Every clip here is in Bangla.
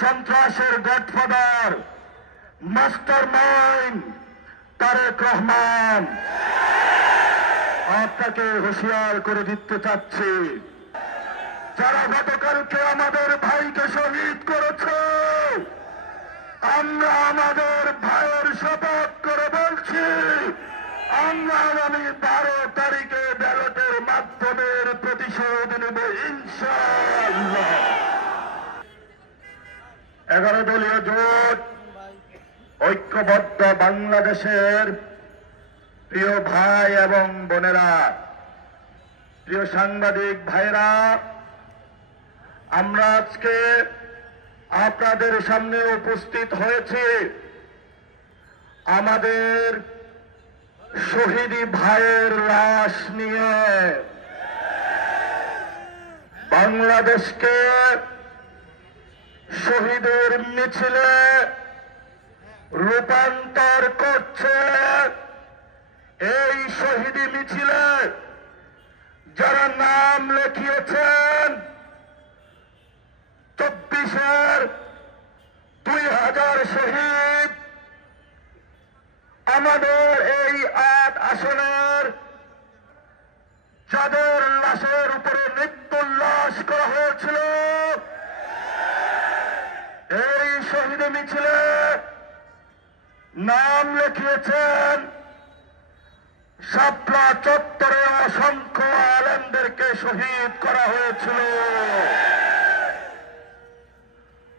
সন্ত্রাসের godfather mastermind Tarique Rahman, আপনাকে হুঁশিয়ার করে দিতে চাচ্ছি, যারা গতকালকে আমাদের ভাইকে শহীদ করেছে, আমরা আমাদের ভাইয়ের শপথ করে বলছি, আমরা আগামী 12 তারিখে ব্যালটের মাধ্যমে প্রতিশোধ নেব ইনশাআল্লাহ। 11 দলীয় জোট ঐক্যবদ্ধ বাংলাদেশের প্রিয় ভাই এবং বোনেরা, প্রিয় সাংবাদিক ভাইরা, আমরা আজকে আপনাদের সামনে উপস্থিত হয়েছি আমাদের শহীদি ভাইয়ের লাশ নিয়ে। বাংলাদেশকে শহীদের মিছিলে রূপান্তর করছে এই শহীদি মিছিলে যারা নাম লিখিয়েছেন 24-এর 2000 শহীদ, আমাদের এই 8 আসনের যাদের লাশের উপরে মৃত্যুল্লাস করা হয়েছিল, এই শহীদ মিছিলে নাম লিখিয়েছেন শাপলা চত্বরে অসংখ্য আলেমদেরকে শহীদ করা হয়েছিল।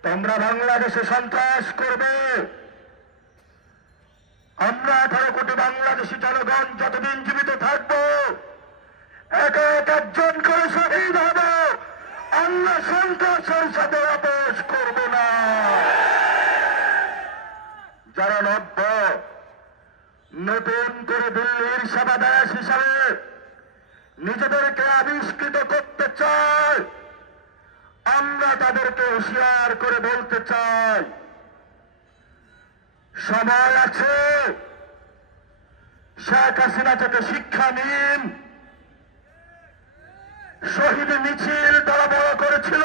তোমরা বাংলাদেশে সন্ত্রাস করবে, আমরা 18 কোটি বাংলাদেশি জনগণ যতদিন জীবিত থাকবো এক একজন করে শহীদ হব, আমরা সন্ত্রাসের সাথে আপোষ করব না। যারা নতুন করে দিল্লির সেবাদাস হিসাবে নিজেদেরকে আবিষ্কৃত করতে চায়, আমরা তাদেরকে হুঁশিয়ার করে বলতে চাই, সময় আছে, শেখ হাসিনা থেকে শিক্ষা নিন। শহীদ মিছিল তারা বড় করেছিল,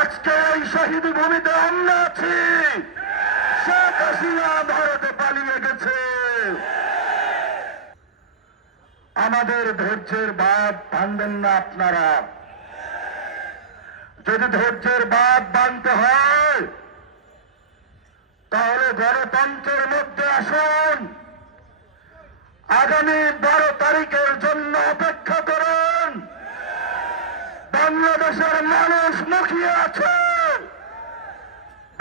আজকে এই শহীদ ভূমিতে আমরা আছি। শেখ হাসিনা ভারতে পালিয়ে গেছে। আমাদের ধৈর্যের বাঁধ ভাঙবেন না আপনারা। যদি ধৈর্যের বাঁধ বাঁধতে হয় তাহলে গণতন্ত্রের মধ্যে আসুন। আগামী 12 তারিখের জন্য অপেক্ষা করুন। বাংলাদেশের মানুষ মুখিয়ে আছে।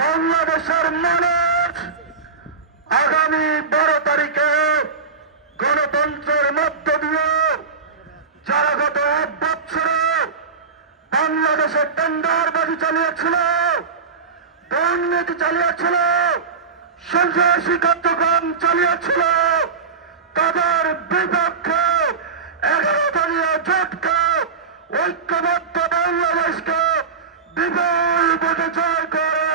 বাংলাদেশের মানুষ আগামী 12 তারিখে গণতন্ত্রের মধ্য দিয়ে যারা গত 1 বছরে বাংলাদেশে টেন্ডারবাজি চালিয়েছিল, দুর্নীতি চালিয়েছিল, সন্ত্রাসী কার্যক্রম চালিয়েছিল, তাদের বিপক্ষে 11 দলীয় জোটকে ঐক্যবদ্ধ বাংলাদেশকে বিপুল ভোটে জয় করে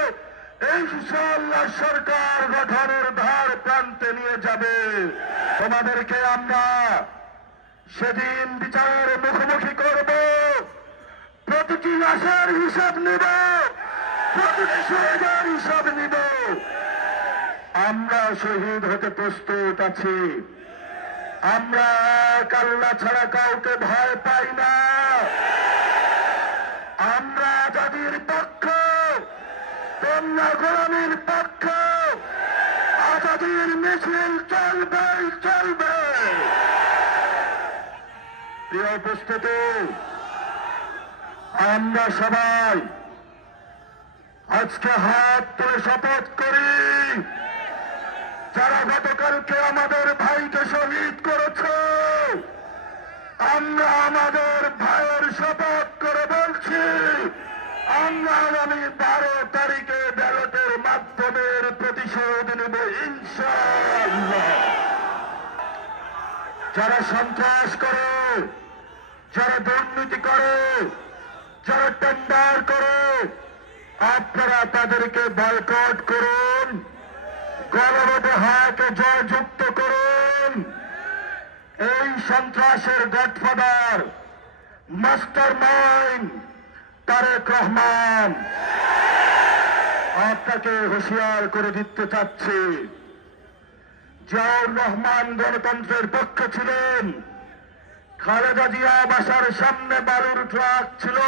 ইনশাআল্লাহ সরকার গঠনের ধার প্রান্তে নিয়ে যাবে। তোমাদেরকে আমরা সেদিন বিচারের মুখোমুখি করব, প্রতিটি লাশের হিসাব নিব, প্রতিটি শহীদের হিসাব নিব। আমরা শহীদ হতে প্রস্তুত আছি। আমরা এক আল্লাহ ছাড়া কাউকে ভয় পাই না। আমরা আজাদির পক্ষ, তোমরা গোলামীর পক্ষ। আজাদির মিছিল চলবে চলবে। প্রিয় উপস্থিতি, আমরা সবাই আজকে হাত তুলে শপথ করি, যারা গতকালকে আমাদের ভাইকে শহীদ করেছে, আমরা আমাদের ভাইয়ের শপথ করে বলছি, আমরা আগামী 12 তারিখে ব্যালটের মাধ্যমে প্রতিশোধ নেব ইনশাআল্লাহ। যারা সন্ত্রাস করে, যারা দুর্নীতি করে, যারা টেন্ডার করে, আপনারা তাদেরকে বয়কট করুন, গণভোটে হাকে জয়যুক্ত করুন। এই সন্ত্রাসের godfather mastermind Tarique Rahman আপনাকে হুঁশিয়ার করে দিতে চাচ্ছি, জিয়াউর রহমান গণতন্ত্রের পক্ষে ছিলেন, খালেদা জিয়া বাসার সামনে বালুর ট্রাক ছিল,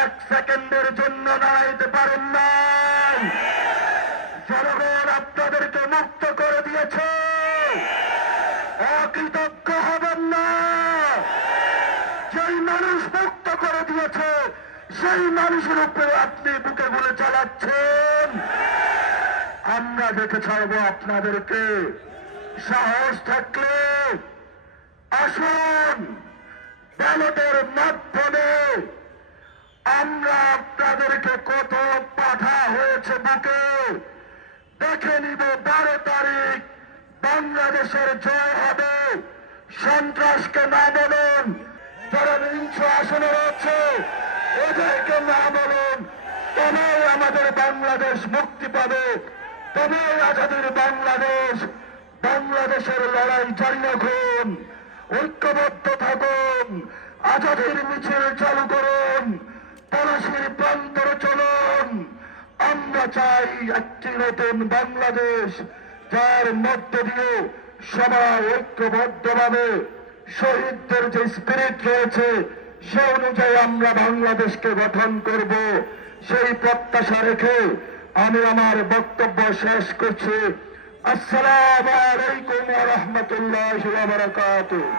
এক সেকেন্ডের জন্য নাইতে পারেন না। জনগণ আপনাদেরকে মুক্ত করে দিয়েছে, অকৃতজ্ঞ হবেন না। যেই মানুষ মুক্ত করে দিয়েছে সেই মানুষের উপরে আপনি বুকে গুলে চালাচ্ছেন। আমরা দেখে ছাড়বো আপনাদেরকে। সাহস থাকলে আসুন, ব্যালটের মাধ্যমে আমরা আপনাদেরকে কত পাঠা হয়েছে বুকে দেখে নিব। 12 তারিখ বাংলাদেশের জয় হবে। সন্ত্রাসকে না বলুন, যারা বিংশ আসনে রয়েছে এদেরকে না বলুন, তবেই আমাদের বাংলাদেশ মুক্তি পাবে, তবেই আজাদের বাংলাদেশ। বাংলাদেশের লড়াই জারি রাখুন, ঐক্যবদ্ধ থাকুন, আজাদের মিছিল চালু করুন, পলাশির প্রান্তরে চলুন। আমরা চাই একটি নতুন বাংলাদেশ, যার মধ্য দিয়ে সবাই ঐক্যবদ্ধভাবে শহীদদের যে স্পিরিট রয়েছে সে অনুযায়ী আমরা বাংলাদেশকে গঠন করব। সেই প্রত্যাশা রেখে আমি আমার বক্তব্য শেষ করছি। আসসালামু আলাইকুম ওয়া রাহমাতুল্লাহি ওয়া বারাকাতুহু।